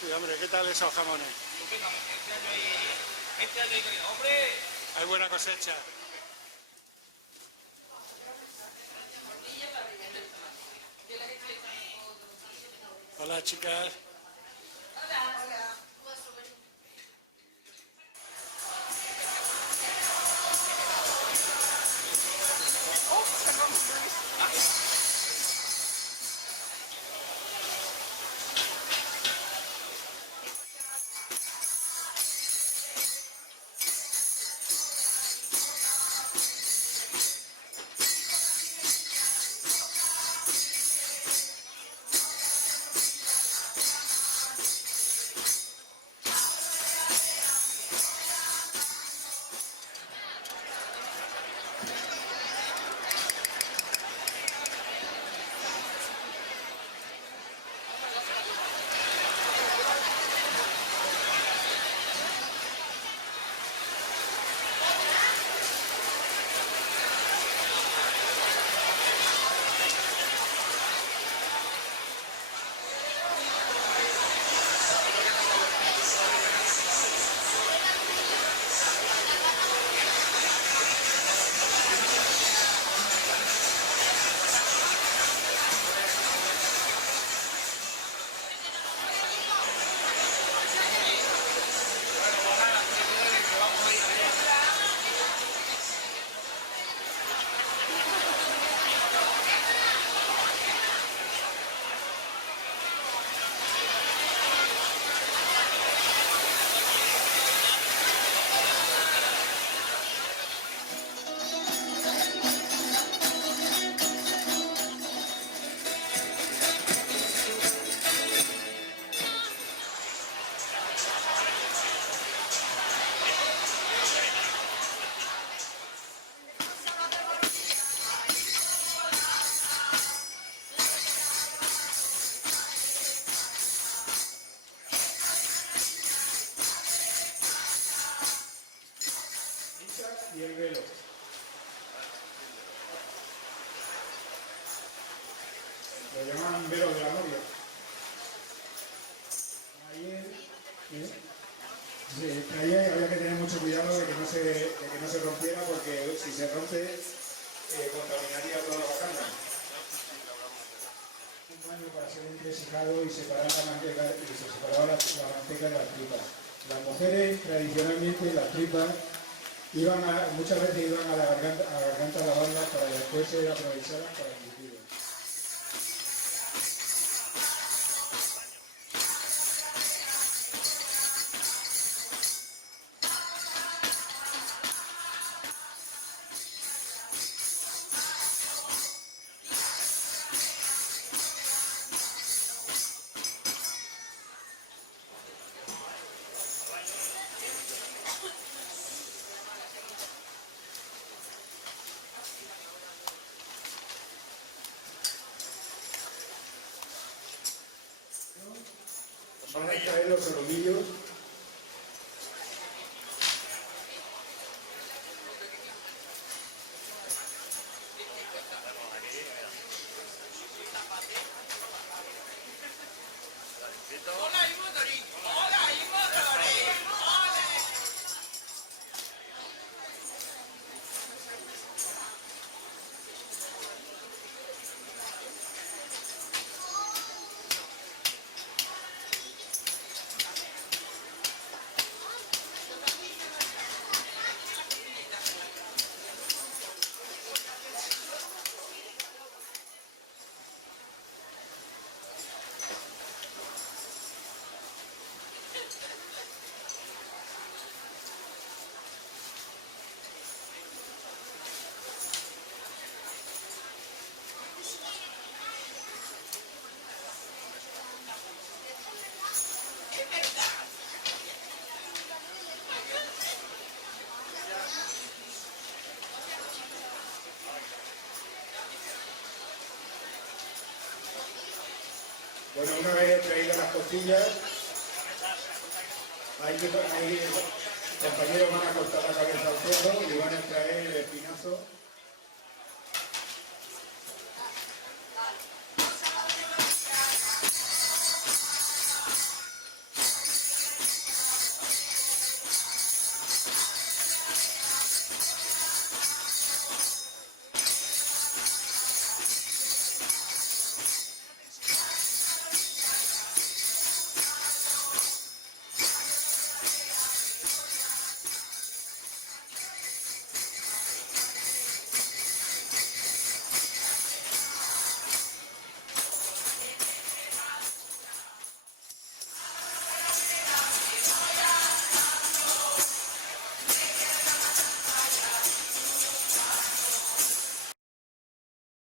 Sí, hombre, ¿qué tal esos jamones? Este año hay calidad, ¡hombre! Hay buena cosecha. Hola, chicas. Hola. Hola. Oh, perdón. Y el velo. Lo llaman velo de la novia. Ahí había que tener mucho cuidado de que no se rompiera, porque si se rompe contaminaría toda la bacana. Un baño para ser entresecado y separar la manteca, y se separaba la manteca de las tripas. Las mujeres tradicionalmente las tripas muchas veces iban a la garganta a lavarlas para después ser aprovechadas para el embutido. Van a extraer los solomillos. ¡Hola, y motorín! ¡Hola, y motorín! ¡Ole! Bueno, una vez traídas las costillas, compañeros van a cortar la cabeza al cerdo y van a extraer el espinazo